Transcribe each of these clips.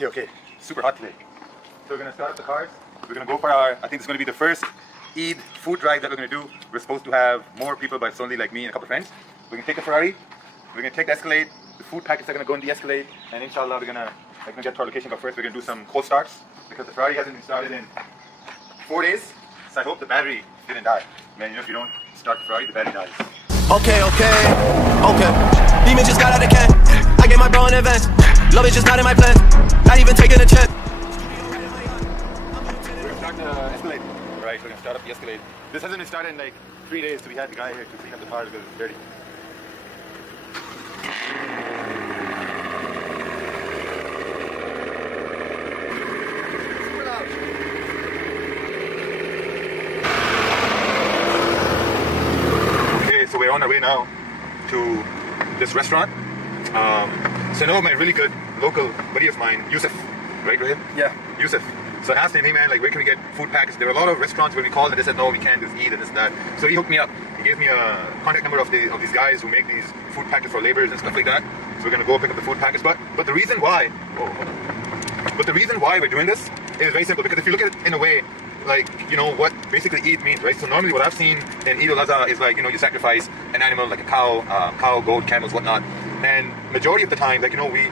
Okay. Super hot today. So we're gonna start up the cars. We're gonna go for our, I think it's gonna be the first Eid food drive that we're gonna do. We're supposed to have more people, but it's only like me and a couple of friends. We're gonna take a Ferrari. We're gonna take the Escalade. The food packets are gonna go in the Escalade, and inshallah we're gonna get to our location. But first we're gonna do some cold starts because the Ferrari hasn't been started in 4 days. So I hope the battery didn't die. Man, you know if you don't start the Ferrari, the battery dies. Okay. Demon just got out of can. I get my bro in advance. Love is just not in my plan. Not even taking a chance. We're gonna start the Escalade. Right, we're gonna start up the Escalade. This hasn't been started in like 3 days, so we had the guy here to clean up the car because it's dirty. Okay, so we're on our way now to this restaurant. So I know my really good local buddy of mine, Yusuf, right, Rohit? Yeah. Yusuf. So I asked him, hey man, like where can we get food packets? There were a lot of restaurants where we called and they said, no, we can't do Eid and this and that. So he hooked me up. He gave me a contact number of these guys who make these food packets for laborers and stuff like that. So we're gonna go pick up the food packets. But the reason why, we're doing this is very simple, because if you look at it in a way, like, you know, what basically Eid means, right? So normally what I've seen in Eid al-Adha is like, you know, you sacrifice an animal like a cow, goat, camels, whatnot. And majority of the time, like, you know, we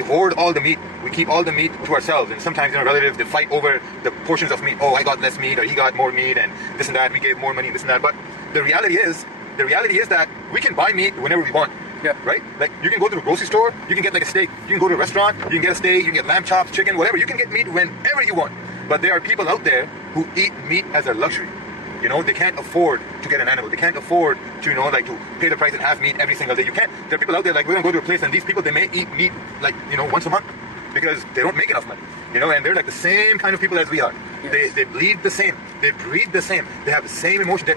hoard all the meat. We keep all the meat to ourselves, and sometimes, you know, relatives, they fight over the portions of meat. Oh, I got less meat, or he got more meat, and this and that. We gave more money, and this and that. But the reality is that we can buy meat whenever we want. Yeah. Right? Like, you can go to the grocery store, you can get like a steak. You can go to a restaurant, you can get a steak, you can get lamb chops, chicken, whatever. You can get meat whenever you want. But there are people out there who eat meat as a luxury. You know, they can't afford to get an animal. They can't afford to, you know, like to pay the price and have meat every single day. You can't. There are people out there, like, we're gonna go to a place and these people, they may eat meat like, you know, once a month because they don't make enough money. You know, and they're like the same kind of people as we are. Yes. They bleed the same. They breathe the same. They have the same emotion. That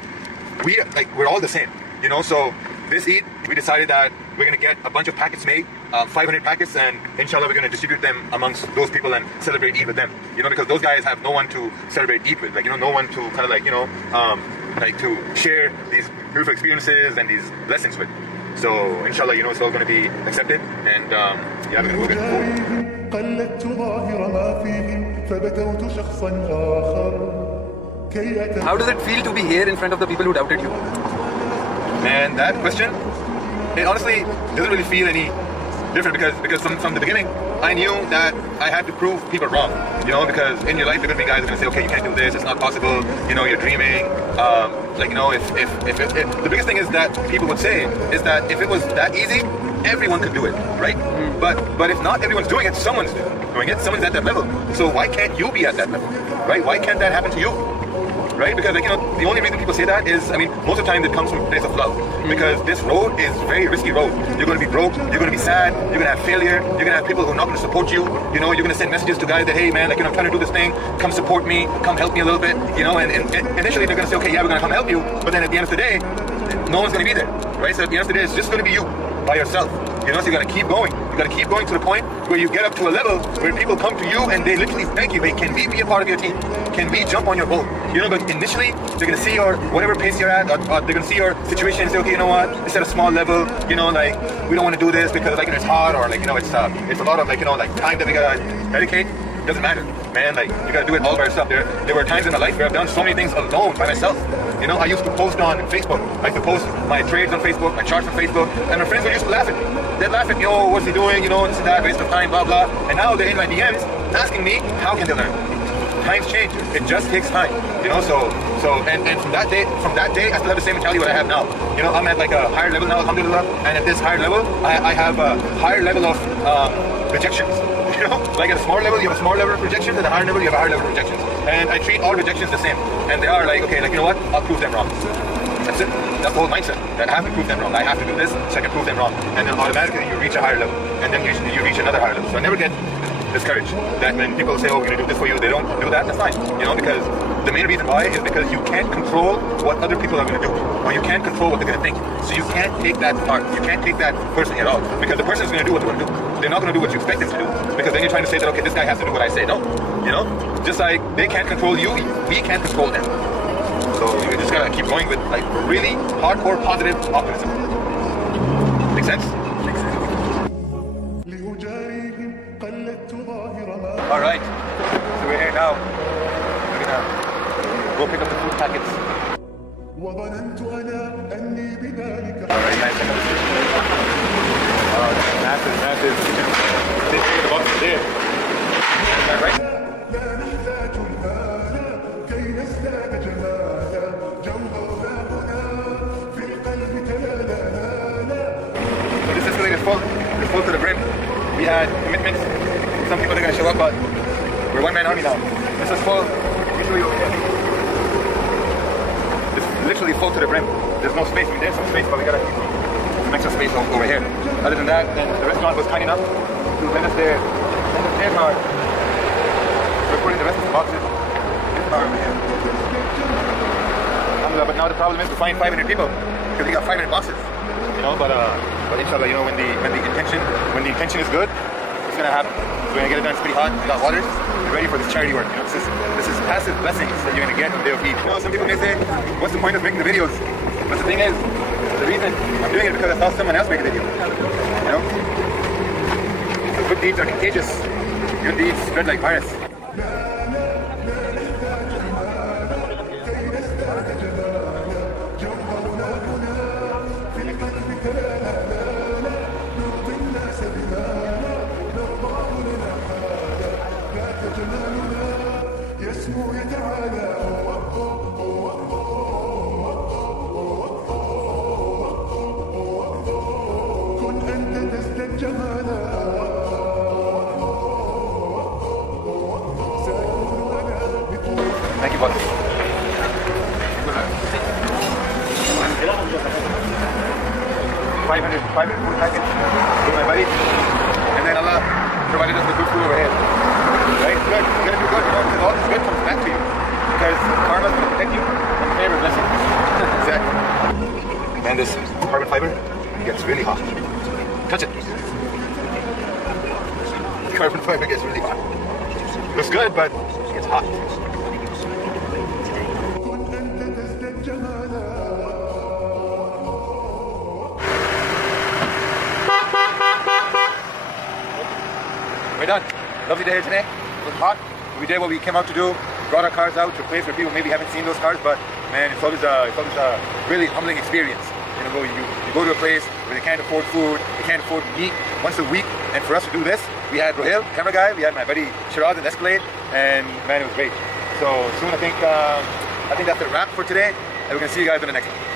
we're all the same. You know, so this Eid, we decided that we're gonna get a bunch of packets made, 500 packets, and inshallah we're gonna distribute them amongst those people and celebrate Eid with them. You know, because those guys have no one to celebrate Eid with, like, you know, no one to kind of like, you know, like to share these beautiful experiences and these blessings with. So inshallah, you know, it's all gonna be accepted, and yeah, we're gonna go get food. How does it feel to be here in front of the people who doubted you? Man, that question, it honestly doesn't really feel any different, because from the beginning, I knew that I had to prove people wrong. You know, because in your life, there are gonna be guys who are gonna say, okay, you can't do this, it's not possible, you know, you're dreaming. Like, you know, if the biggest thing is that people would say is that if it was that easy, everyone could do it, right? But if not everyone's doing it, someone's doing it, someone's at that level. So why can't you be at that level, right? Why can't that happen to you? Right? Because, like, you know, the only reason people say that is, I mean, most of the time it comes from a place of love. Because this road is a very risky road. You're going to be broke, you're going to be sad, you're going to have failure, you're going to have people who are not going to support you. You know, you're going to send messages to guys that, hey man, like, you know, I'm trying to do this thing, come support me, come help me a little bit, you know, and initially they're going to say, okay, yeah, we're going to come help you, but then at the end of the day, no one's going to be there, right? So at the end of the day, it's just going to be you, by yourself. You know, so you got to keep going. You got to keep going to the point where you get up to a level where people come to you and they literally beg you, hey, can we be a part of your team? Can we jump on your boat? You know, but initially, they're going to see your, whatever pace you're at, or they're going to see your situation and say, okay, you know what, it's at a small level, you know, like, we don't want to do this because, like, it's hard, or, like, you know, it's a lot of, like, you know, like, time that we got to dedicate. Doesn't matter, man. Like, you gotta do it all by yourself. There were times in my life where I've done so many things alone by myself. You know, I used to post on Facebook. I used to post my trades on Facebook, my charts on Facebook, and my friends would used to laugh at me. They'd laugh at me, oh, what's he doing? You know, this and that, waste of time, blah blah. And now they're in my DMs asking me, how can they learn? Times change. It just takes time. You know, so and from that day, I still have the same mentality what I have now. You know, I'm at like a higher level now, alhamdulillah, and at this higher level, I have a higher level of rejections. You know, like at a small level, you have a small level of rejections, at a higher level, you have a higher level of rejections. And I treat all rejections the same. And they are like, okay, like, you know what? I'll prove them wrong. That's it. That's the whole mindset. That I have to prove them wrong. I have to do this so I can prove them wrong. And then automatically you reach a higher level. And then you reach another higher level. So I never get discouraged that when people say, oh, we're going to do this for you, they don't do that. That's fine. You know, because the main reason why is because you can't control what other people are going to do. Or you can't control what they're going to think. So you can't take that part. You can't take that personally at all. Because the person is going to do what they're going to do. They're not going to do what you expect them to do. Because then you're trying to say that, okay, this guy has to do what I say. No. You know? Just like they can't control you, we can't control them. So you just gotta keep going with like really hardcore positive optimism. Make sense? لأجاريهم قلدت ظاهرا All right, so we're here now. We're gonna go pick up the food packets. وظننت أنا أني بذلك All right, guys, check out the kitchen. Oh, massive, massive kitchen. This is the box there. Is that right? لا نحتاج المال كي نزداد جمالا جوهرنا هنا في القلب تلالا So this escalator is full. It's full to the brim. We had commitments. Some people are gonna show up, but we're one-man army now. This is full. Let me show you over here. It's literally full to the brim. There's no space. I mean, there's some space, but we gotta keep some extra space over here. Other than that, then the restaurant was kind enough to lend us their car. We're putting the rest of the boxes in this car over here. But now the problem is to find 500 people because we got 500 boxes. You know, but inshallah, you know, when the intention is good, it's gonna happen. So we're gonna get it done. It's pretty hot. We got waters. We're ready for this charity work. You know, this is passive blessings that you're gonna get on the day of Eid. You know, some people may say, what's the point of making the videos? But the thing is, the reason I'm doing it because I saw someone else make a video. You know, so good deeds are contagious. Good deeds spread like virus. يسمو يتعالى كن أنت تزداد جمالا سأكون أنا بطول Thank you, boss. 500 food packets with my buddy, and then Allah provided us with good food over here. Right? Good. You're gonna do good. You know, because all this good comes back to you. Because karma's gonna protect you and favor blessings. Exactly. And this carbon fiber gets really hot. Touch it. Carbon fiber gets really hot. Looks good, but it's hot. كن أنت تزداد جمالا We're done. Lovely day here today. It was hot. We did what we came out to do. Brought our cars out to a place where people maybe haven't seen those cars, but man, it's always a really humbling experience. You know, you go to a place where they can't afford food, they can't afford meat once a week, and for us to do this, we had Rohil, camera guy, we had my buddy Shiraz and Escalade, and man, it was great. So soon I think that's a wrap for today, and we're gonna see you guys in the next one.